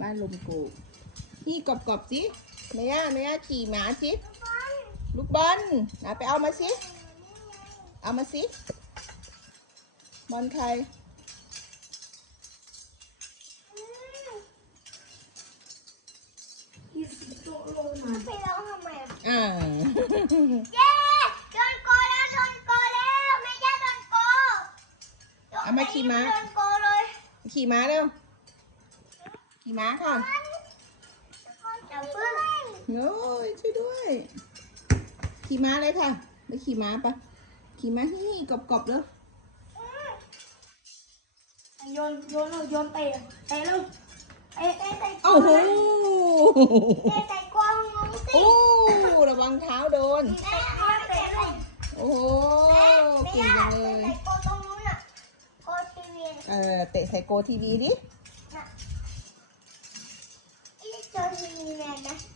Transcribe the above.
บ้านลมโกกนี่กรอบๆสิเมียเมียขี่หมาสิลูกบอลนะไปเอามาสิ เอามาสิ บอลใครไปร้องทำไมอะอ่าเย้โดนโกแล้วโดนโกแล้วแม่ย่าโดนโกเอามาขี่ม้าโดนโกเลยขี่ม้าเร็ว ขี่ม้าค่ะอย่าเพิ่งโอ้ยช่วยด้วย ขี่ม้าเลยค่ะไปขี่ม้าปะขี่ม้าที่นี่กรอบๆเลยโยนโยนเลยโยนเตะเตะเลยเตะเตะเตะโอ้โหเตะเตะกวางงงสิโอ้ระวังเท้าโดนเตะเตะเลยโอ้โหเก่งจังเลยเตะโกตรงนู้นอะโกทีวีเออเตะใส่โกทีวีดิ อี